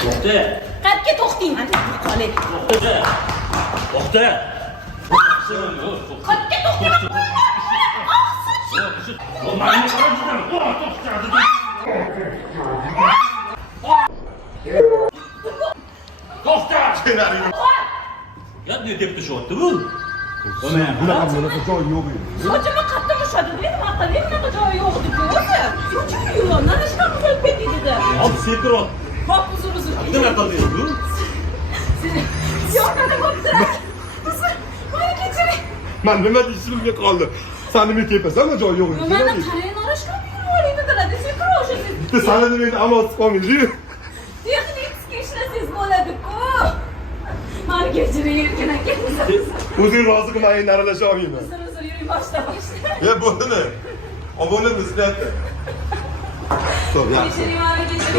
To'xta. Qayerga to'xtayman? Qolay. To'xta. To'xta. Qayerga to'xtayman? Mani qaraysan. To'xta. To'xta. Ya ne deb tushayapti bu? Bunaqa joy yo'q edi. Sochimni qattiq ushadi. Nima qilay? Bunaqa joyi yo'q deb o'zi. Sochim yo'q. Mana shunaqa qilib ketdi. Al sepirot. Hop, uzr. Nima qildingiz bu? Yo'q, nima bo'ldi? Meni kechiring. Men nima deyishimga qoldi. Seni men tepasan joy yo'q edi. Mana qarang, mana shunaqa yurib olaydilar. Sekira o'shasiz. Bitta seni meni amalsiz qolmaydi. Texnikasiga ishlasangiz bo'ladi-ku. Meni kechiring, erkin aka. O'zing rozi qilmay endi aralasha olmayman. Uzr yuring boshla. Bo'ldimi? Obuna bizda. Stop, ya. Kechiring, meni kechiring.